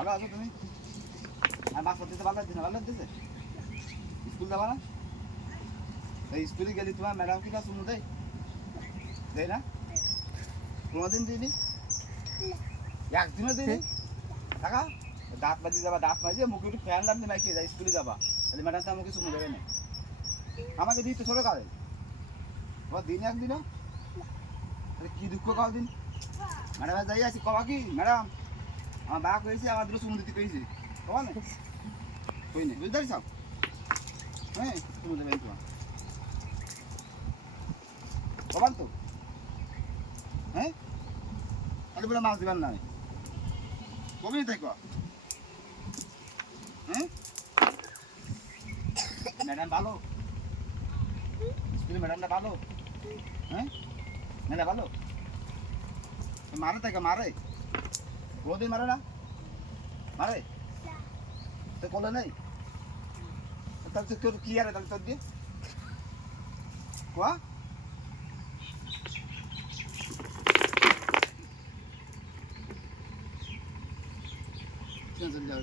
ভালো আছো তুমি? আর মাছ পড়তেছে ভালো লাগছে না? ভালো লাগতেছে? স্কুল যাবা না? এই স্কুলে গেলি তোমার ম্যাডাম কি না শুনো দেয়? দেয় না? কোনোদিন দিইনি? একদিনও দিইনি? টাকা দাঁত মাজিয়ে যাবা, দাঁত মাজিয়ে মুখে একটু ফ্যান লাগবে নাকি যা স্কুলে যাবা, তাহলে ম্যাডাম তো আমাকে শুনে দেবে না। আমাকে দিই তো ছোটো কালে তোমার দিন একদিনও, তাহলে কী দুঃখ কাল দিন। ম্যাডাম যাই আছি কবা কি ম্যাডাম আমার বাঘ হয়েছে, আমার দুটো শুনে দিতে পেয়েছি কবা না? কই না বুঝতে পারছ? হ্যাঁ শুনে দেবেন তোমার কবান তো, হ্যাঁ তাহলে বলে মাছ দেবেন না কবি তাই ক, হ্যাঁ ম্যাডাম ভালো, স্কুলে ম্যাডামটা ভালো, হ্যাঁ ম্যাডাম ভালো মারে তাই মারে, কোনোদিন মারে না? মারে তো কোলে নেই, তাহলে তোর কি আরে তাহলে তোর দিয়ে কোয়া চল যাও